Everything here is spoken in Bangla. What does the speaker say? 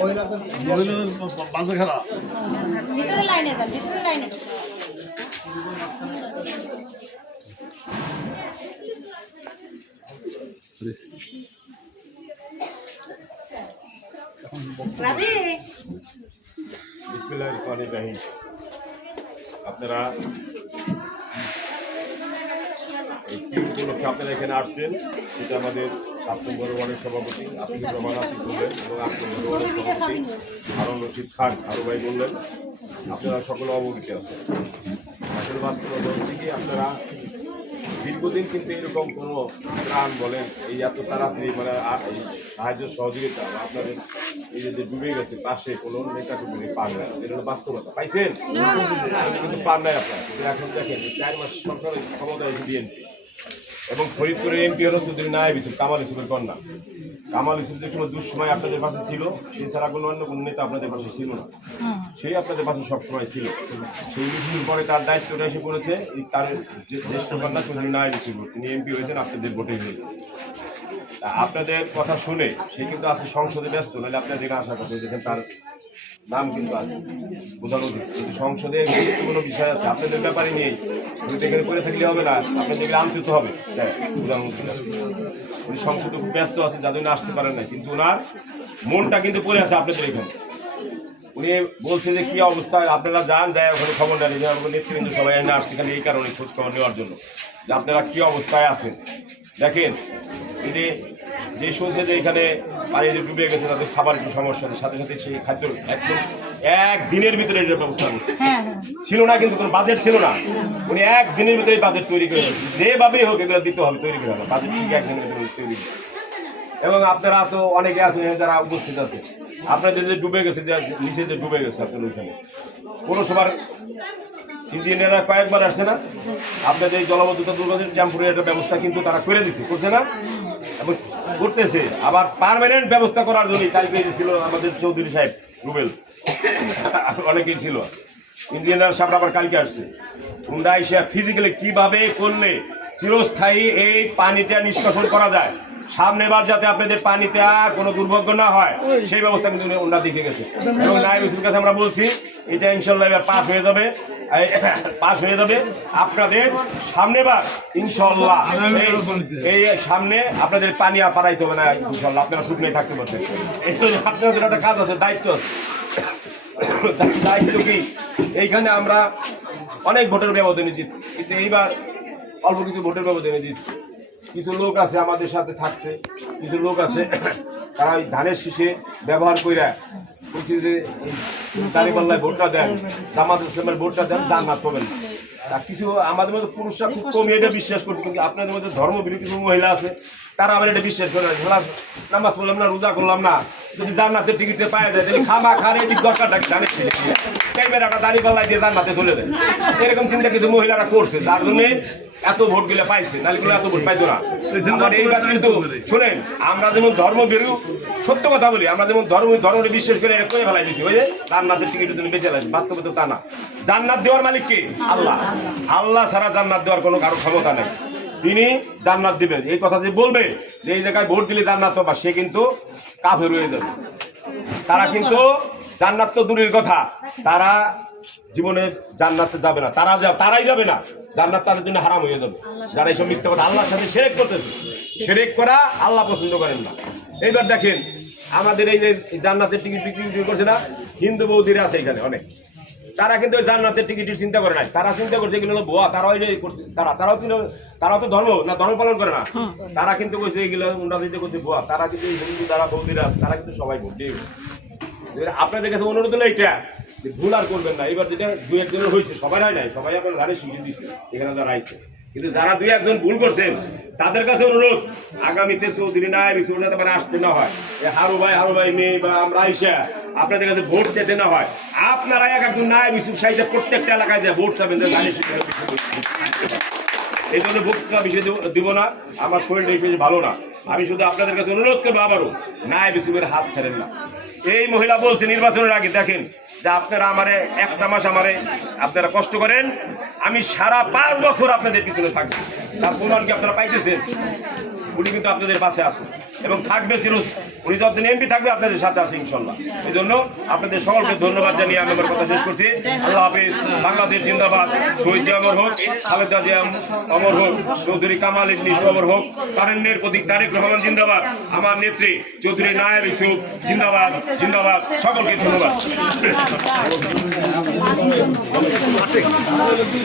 মহিলাদের বাজে খারাপ ভিতরে লাইনে যান, ভিতরে লাইনে বিসমিল্লাহির রহমানির রহিম। আপনারা এই উপলক্ষে আপনারা এখানে আসছেন, সেটা আমাদের 7 নম্বর ওয়ার্ডের সভাপতি আতিকুর রহমান আতিক বললেন এবং 8 নম্বর ওয়ার্ডের সভাপতি হারুন রশিদ খান হারু ভাই বললেন। আপনারা সকলে অবগত আছেন। আসলে বাস্তবতা হচ্ছে কি, আপনারা দীর্ঘদিন কিন্তু এরকম কোনো ত্রাণ বলেন এই এত তাড়াতাড়ি মানে এই সাহায্য সহযোগিতা আপনাদের এই যে ডুবে গেছে পাশে কোনো নেতা টুকুনি পান নাই, এটা হলো বাস্তবতা। পাইছেন কিন্তু পান নাই আপনারা। কিন্তু এখন দেখেন 4 মাস সরকারের ক্ষমতা এসে বিএনপি এবং ফরিদপুরের এমপি হলো চৌধুরী নায়েব ইউসুফ, কামাল ইউসুফের কন্যা। কামাল ইউসুফ যে কোনো দুঃসময় আপনাদের পাশে ছিল, সেই ছাড়া কোনো অন্য কোনো নেতা আপনাদের পাশে ছিল না, সেই আপনাদের পাশে সবসময় ছিল। সেই মিছিলের পরে তার দায়িত্বটা এসে পড়েছে তার জ্যেষ্ঠ কন্যা চৌধুরী নায়েব ইউসুফ, তিনি এমপি হয়েছেন, আপনাদের ভোটে হয়েছে। আপনাদের কথা শুনে সে কিন্তু আছে সংসদে ব্যস্ত, নাহলে আপনাদের এখানে আসার কথা। দেখেন তার নাম কিন্তু আছে বোঝানো, কিন্তু সংসদে কোনো বিষয় আছে আপনাদের ব্যাপারে নিয়ে এখানে করে থাকলে হবে না, আপনাদেরকে আনতে তো হবে। উনি সংসদে খুব ব্যস্ত আছে, যার জন্য আসতে পারেন না, কিন্তু ওনার মনটা কিন্তু পড়ে আছে আপনাদের এখানে। উনি বলছে যে কি অবস্থায় আপনারা যান, যায় ওখানে খবর নেন, নেতৃবৃন্দ সবাই এনে আসছে এখানে এই কারণে খোঁজ খবর নেওয়ার জন্য যে আপনারা কি অবস্থায় আছেন। দেখেন তিনি যে শুনছে যে এখানে পানি ডুবে গেছে, তাদের খাবার একটু সমস্যার সাথে সাথে সেই খাদ্য একদম একদিনের ভিতরে এটার ব্যবস্থা করছে। ছিল না কিন্তু কোনো বাজেট ছিল না, উনি একদিনের ভিতরে বাজেট তৈরি করে যেভাবেই হোক এগুলো দিতে হবে, তৈরি করে হবে বাজেট, ঠিক একদিনের ভিতরে তৈরি করে। এবং আপনারা তো অনেকে আছেন যারা উপস্থিত আছে, আপনাদের যে ডুবে গেছে, যে নিচে যে ডুবে গেছে আপনার ওইখানে পৌরসভার ইঞ্জিনিয়াররা কয়েকবার আসছে না, আপনাদের এই জলবদ্ধতা দুর্গতির টেম্পোরারি একটা ব্যবস্থা কিন্তু তারা করে দিচ্ছে, করছে না এবং করতেছে। আবার পার্মানেন্ট ব্যবস্থা করার জন্য কালকে ছিল আমাদের চৌধুরী সাহেব রুবেল, অনেকেই ছিল ইঞ্জিনিয়ার সাহেব, আবার কালকে আসছে। উন্ডা এসে ফিজিক্যালি কিভাবে করলে চিরস্থায়ী এই পানিটা নিষ্কাশন করা যায়, সামনেবার যাতে আপনাদের পানিতে আর কোনো দুর্ভাগ্য না হয় সেই ব্যবস্থা কিন্তু ওনারা দেখে গেছে। এবং নায়েব ইউসুফের কাছে আমরা বলছি এটা ইনশাল্লাহ পাস হয়ে যাবে, পাস হয়ে যাবে আপনাদের সামনেবার ইনশাল্লাহ। এই সামনে আপনাদের পানি আর পারাইতে হবে না ইনশাল্লাহ, আপনারা শুকনো থাকতে পারছেন। এই জন্য আপনাদের একটা কাজ আছে, দায়িত্ব আছে। দায়িত্ব কি, এইখানে আমরা অনেক ভোটের ব্যবধানে জিত, কিন্তু এইবার অল্প কিছু ভোটের ব্যবধানে জিতছি। কিছু লোক আছে আমাদের সাথে থাকছে, কিছু লোক আছে তারা ওই ধানের শীষে ব্যবহার কইরা বলছি যে দাঁড়িপাল্লায় ভোটটা দেন, জামাত ইসলামের ভোটটা দেন, জান্নাত পাবেন। আর কিছু আমাদের মধ্যে পুরুষরা খুব কম এটা বিশ্বাস করছে, কিন্তু আপনাদের মধ্যে ধর্মবিরোধী কিছু মহিলা আছে, তারা আবার এটা বিশ্বাস করে না। নামাজ পড়লাম না, রোজা করলাম না, যদি জান্নাতের টিকিটে পাওয়া যায় তাহলে খামা খার এদিক দরকারটা ধানের শীষে ক্যামেরাটা দাঁড়িপাল্লায় দিয়ে জান্নাতে চলে যায়, এরকম চিন্তা কিছু মহিলারা করছে, যার জন্য এত ভোট গুলো পাইছে, নাহলে এত ভোট পাইতো না। এইবার কিন্তু শোনেন, আমরা যেমন ধর্ম বেরু সত্য কথা বলি, আমরা যেমন ধর্মে বিশ্বাস করে এটা করে ফেলাই দিচ্ছি, ওই যে জান্নাতের টিকিটের জন্য বেঁচে লাগছে, বাস্তবে তো তা না। জান্নাত দেওয়ার মালিক কে? আল্লাহ। আল্লাহ ছাড়া জান্নাত দেওয়ার কোনো কারো ক্ষমতা নেই, তিনি জান্নাত দিবেন। এই কথা যে বলবে যে এই জায়গায় ভোট দিলে জান্নাত পাবা, সে কিন্তু কাফের হয়ে যাবে। তারা কিন্তু জান্নাত তো দূরের কথা, তারা জীবনে জান্নাতে যাবে না, তারাই যাবে না, জান্নাত তাদের জন্য হারাম হয়ে যাবে। যারা এইসব মিথ্যা কথা আল্লাহর সাথে শিরক করতেছে, শিরক করা আল্লাহ পছন্দ করেন না। এইবার দেখেন আমাদের এই যে জান্নাতের টিকিট বিক্রি করছে না, হিন্দু বৌদিরা আছে এখানে অনেক, তারা কিন্তু ওই জান্নাতের টিকিটের চিন্তা করে নাই, তারা চিন্তা করছে এগুলো হলো ভুয়া, তারাও এই করছে, তারাও তো ধর্ম পালন করে না, তারা কিন্তু কইছে এগুলো উন্ডা দিতে করছে ভুয়া। তারা কিন্তু হিন্দু যারা বৌদিরা আছে তারা কিন্তু সবাই ভোট দিয়ে আপনাদের কাছে অনুরোধ হলো এইটা, ভুল আর করবেন না। এবার যেটা দুই একজনের হয়েছে, সবাই হয় নাই, সবাই আপনার ধারে শিখে দিচ্ছে এখানে যারা আইছে, কিন্তু যারা দুই একজন ভুল করছেন তাদের কাছে অনুরোধ, আগামীতে চৌধুরী নায়েব ইউসুফ যাতে আসতে না হয়, হারু ভাই মেয়ে বা আমরা আইসা আপনাদের কাছে ভোট যেতে না হয়, আপনারা একজন নায়েব ইউসুফ সাহিত্যে প্রত্যেকটা এলাকায় যায় ভোট চাবেন, এই জন্য ভোটটা বিষয় দিব না, আমার শরীরটা এই বেশি ভালো না। আমি শুধু আপনাদের কাছে অনুরোধ করবো আবারও নায়েব ইউসুফের হাত ছাড়েন না। এই মহিলা বলছে নির্বাচনের আগে দেখেন যে আপনারা আমারে একটা মাস আপনারা কষ্ট করেন, আমি সারা 5 বছর আপনাদের পিছনে থাকবো, তার প্রমাণ কি আপনারা পাইতেছেন? উনি কিন্তু আপনাদের পাশে আছে এবং থাকবে চিরস, উনি যতদিন এমপি থাকবে আপনাদের সাথে আছে ইনশাল্লাহ। এই জন্য আপনাদের সকলকে ধন্যবাদ জানিয়ে আমি আমার কথা শেষ করছি। আল্লাহ হাফিজ। বাংলাদেশ জিন্দাবাদ। শহীদ জিয়া অমর হোক, খালেদা জিয়া অমর হোক, চৌধুরী কামাল ইদ্রিস অমর হোক, তারেন্নের প্রতীক তারেক রহমান জিন্দাবাদ, আমার নেত্রী চৌধুরী নায়েব ইউসুফ জিন্দাবাদ জিন্দাবাদ। সকলকে ধন্যবাদ।